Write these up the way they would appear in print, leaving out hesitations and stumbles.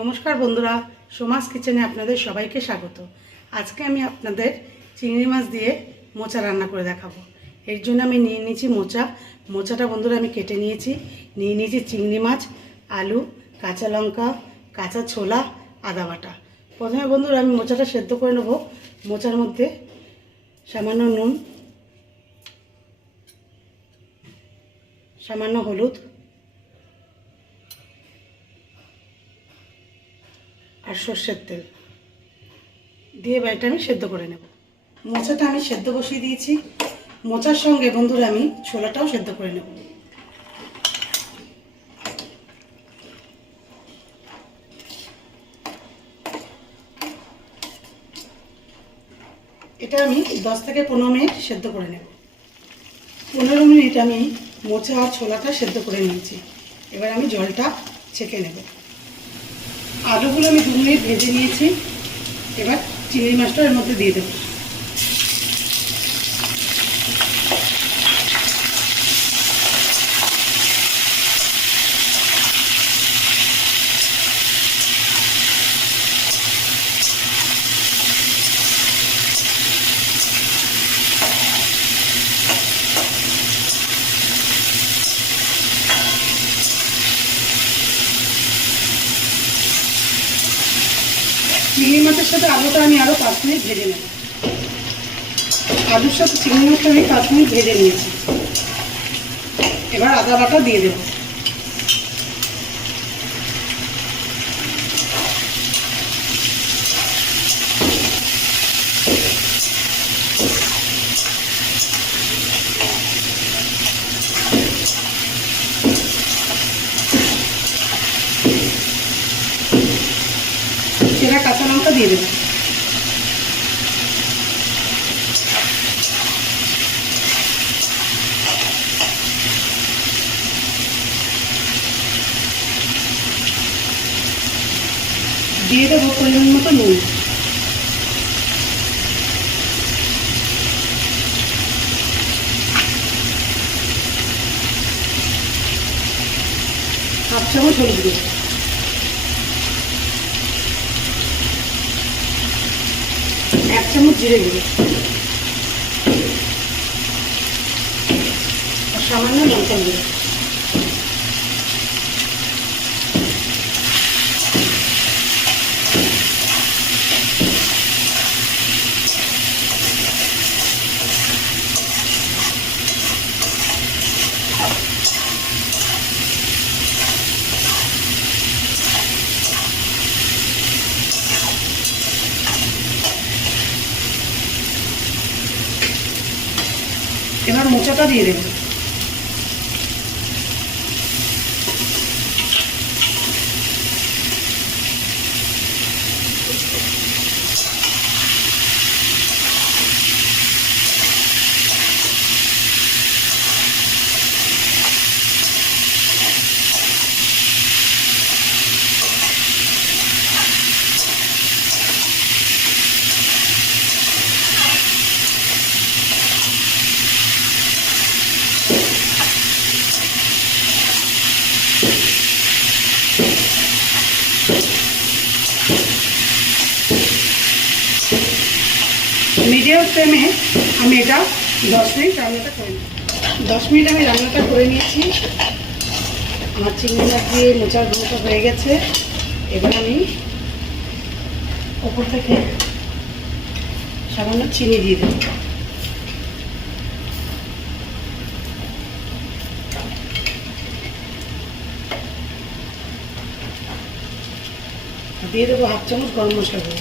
নমস্কার বন্ধুরা, সোমাস কিচেনে আপনাদের সবাইকে স্বাগত। আজকে আমি আপনাদের চিংড়ি মাছ দিয়ে মোচা রান্না করে দেখাবো। এর জন্য আমি নিয়ে নিয়েছি মোচাটা বন্ধুরা আমি কেটে নিয়ে নিয়েছি চিংড়ি মাছ, আলু, কাঁচা লঙ্কা, কাঁচা ছোলা, আদা বাটা। প্রথমে বন্ধুরা আমি মোচাটা সেদ্ধ করে নেব। মোচার মধ্যে সামান্য নুন, সামান্য হলুদ আর সর্ষের তেল দিয়ে এটা আমি সেদ্ধ করে নেব। মোচাটা আমি সেদ্ধ বসিয়ে দিয়েছি। মোচার সঙ্গে বন্ধুরা আমি ছোলাটাও সেদ্ধ করে নেব। এটা আমি 10 থেকে 15 মিনিট সেদ্ধ করে নেব। 15 মিনিট আমি মোচা আর ছোলাটা সেদ্ধ করে নিয়েছি। এবার আমি জলটা ছেঁকে নেব। আলুগুলো আমি 2 মিনিট ভেজে নিয়েছি। এবার চিংড়ি মাছটা এর মধ্যে দিয়ে দেব। চিংড়ি মাছের সাথে আলুটা আমি আরও 5 মিনিট ভেজে নেব। আলুর সাথে চিংড়ি মাছটা আমি 5 মিনিট ভেজে নিয়েছি। এবার আদা বাটা দিয়ে দেব। চেরা কাঁচা লঙ্কা দিয়ে দেব। দিয়ে দেবো পরিমাণ মতো নুন। হাফ চামচ হলুদ গুঁড়ো, 1 চামচ জিরে গুঁড়ো আর সামান্য লঙ্কা গুঁড়ো। এবার মোচাটা দিয়ে দেব। মিডিয়াম ফ্লেমে আমি এটা 10 মিনিট রান্নাটা করে নিই। 10 মিনিট আমি রান্নাটা করে নিয়েছি। আমার চিংড়ি মাছ দিয়ে মোচার ঘন্টা হয়ে গেছে। এবার আমি ওপর থেকে সামান্য চিনি দিয়ে দেব। দিয়ে দেবো 1/2 চামচ গরম মশলা গুঁড়ো।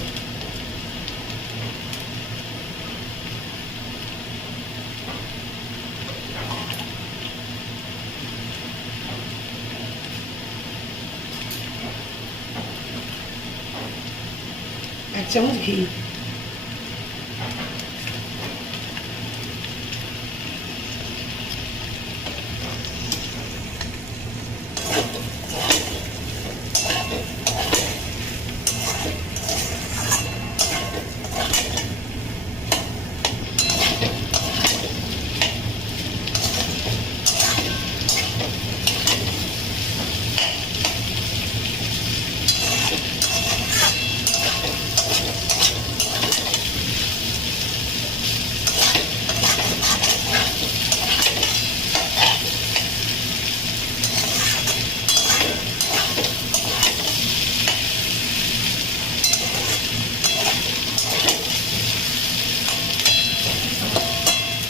এক চামচ ঘি।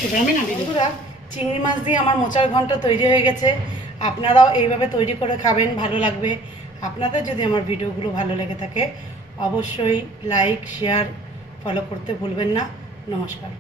এবার আমি নামিয়ে দেবো। বন্ধুরা, চিংড়ি মাছ দিয়ে আমার মোচার ঘন্ট তৈরি হয়ে গেছে। আপনারাও এইভাবে তৈরি করে খাবেন, ভালো লাগবে। আপনাদের যদি আমার ভিডিওগুলো ভালো লেগে থাকে অবশ্যই লাইক, শেয়ার, ফলো করতে ভুলবেন না। নমস্কার।